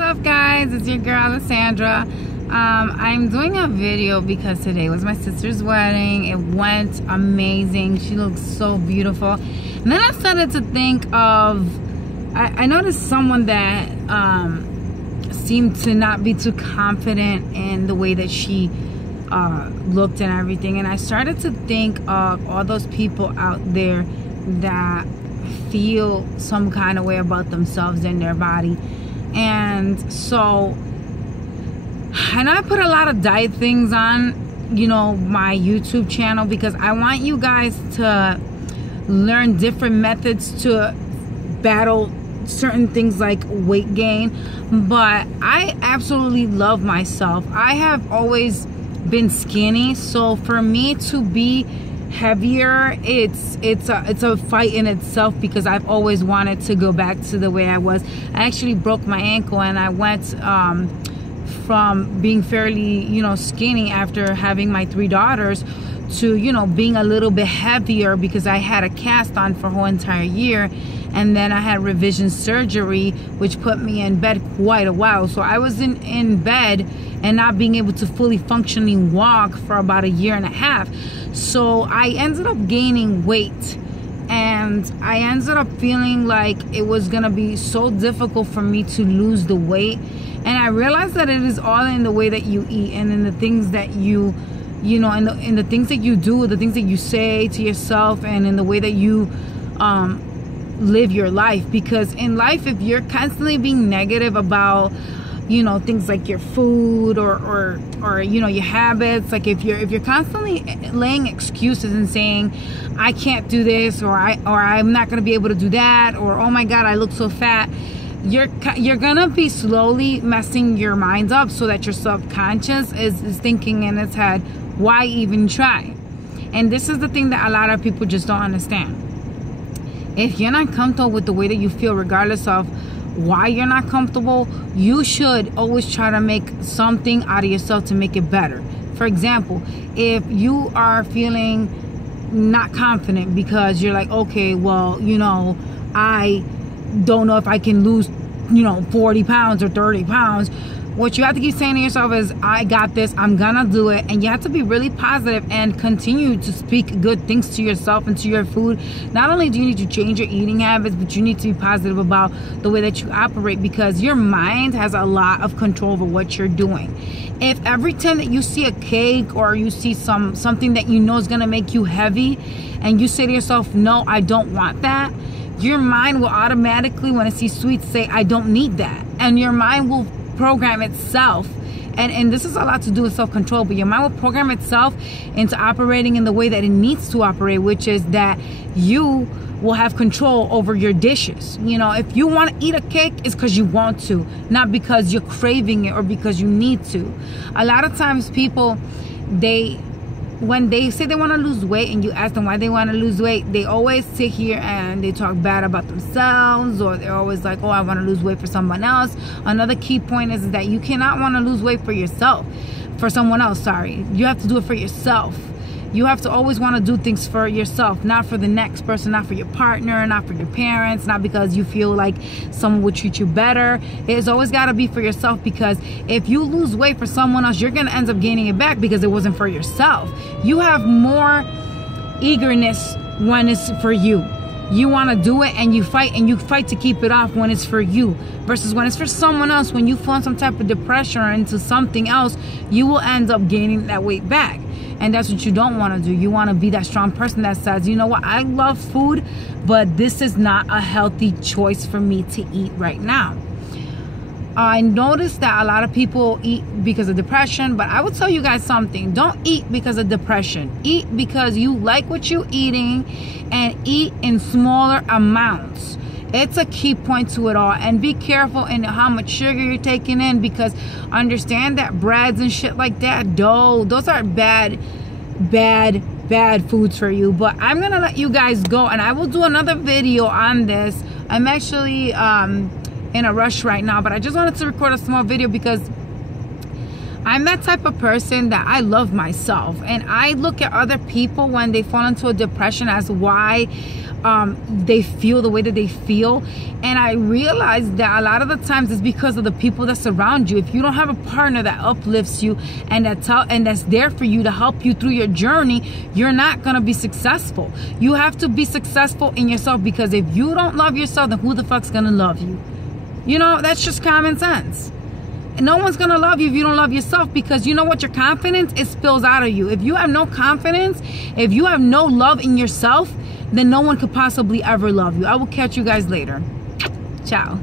up, guys? It's your girl Alessandra. I'm doing a video because today was my sister's wedding. It went amazing. She looks so beautiful. And then I started to think of, I noticed someone that seemed to not be too confident in the way that she looked and everything. And I started to think of all those people out there that feel some kind of way about themselves and their body. And so I know I put a lot of diet things on, you know, my YouTube channel because I want you guys to learn different methods to battle certain things like weight gain. But I absolutely love myself. I have always been skinny, so for me to be heavier, it's a fight in itself because I've always wanted to go back to the way I was. I actually broke my ankle and I went from being fairly, you know, skinny after having my 3 daughters to, you know, being a little bit heavier because I had a cast on for a whole entire year. And then I had revision surgery, which put me in bed quite a while. So I was in bed and not being able to fully functionally walk for about 1.5 years. So I ended up gaining weight. And I ended up feeling like it was going to be so difficult for me to lose the weight. And I realized that it is all in the way that you eat and in the things that you know, in the things that you do, the things that you say to yourself, and in the way that you live your life. Because in life, if you're constantly being negative about, you know, things like your food or you know, your habits, like if you're constantly laying excuses and saying I can't do this, or I'm not gonna be able to do that, or oh my god, I look so fat, you're gonna be slowly messing your mind up so that your subconscious is thinking in its head, why even try? And this is the thing that a lot of people just don't understand. If you're not comfortable with the way that you feel, regardless of why you're not comfortable, you should always try to make something out of yourself to make it better. For example, if you are feeling not confident because you're like, okay, well, you know, I don't know if I can lose, you know, 40 pounds or 30 pounds. What you have to keep saying to yourself is, I got this, I'm gonna do it. And you have to be really positive and continue to speak good things to yourself and to your food. Not only do you need to change your eating habits, but you need to be positive about the way that you operate, because your mind has a lot of control over what you're doing. If every time that you see a cake or you see something that you know is gonna make you heavy, and you say to yourself, no, I don't want that, your mind will automatically, when it sees sweets, say, I don't need that. And your mind will program itself, and this is a lot to do with self-control, but your mind will program itself into operating in the way that it needs to operate, which is that you will have control over your dishes. You know, if you want to eat a cake, it's because you want to, not because you're craving it or because you need to. A lot of times people, when they say they want to lose weight and you ask them why they want to lose weight, they always sit here and they talk bad about themselves, or they're always like, oh, I want to lose weight for someone else. Another key point is that you cannot want to lose weight for yourself, for someone else, sorry. You have to do it for yourself. You have to always want to do things for yourself, not for the next person, not for your partner, not for your parents, not because you feel like someone would treat you better. It's always got to be for yourself, because if you lose weight for someone else, you're going to end up gaining it back because it wasn't for yourself. You have more eagerness when it's for you. You want to do it and you fight to keep it off when it's for you, versus when it's for someone else. When you fall some type of depression or into something else, you will end up gaining that weight back. And that's what you don't want to do. You want to be that strong person that says, you know what, I love food, but this is not a healthy choice for me to eat right now. I noticed that a lot of people eat because of depression, but I will tell you guys something. Don't eat because of depression. Eat because you like what you're eating, and eat in smaller amounts. It's a key point to it all. And be careful in how much sugar you're taking in, because understand that breads and shit like that, dough, those are bad foods for you. But I'm gonna let you guys go, and I will do another video on this. I'm actually in a rush right now, but I just wanted to record a small video because I'm that type of person that I love myself, and I look at other people when they fall into a depression as why they feel the way that they feel, and I realize that a lot of the times it's because of the people that surround you. If you don't have a partner that uplifts you and that's there for you to help you through your journey, you're not gonna be successful. You have to be successful in yourself, because if you don't love yourself, then who the fuck's gonna love you? You know, that's just common sense. No one's gonna love you if you don't love yourself, because you know what? Your confidence, it spills out of you. If you have no confidence, if you have no love in yourself, then no one could possibly ever love you. I will catch you guys later. Ciao.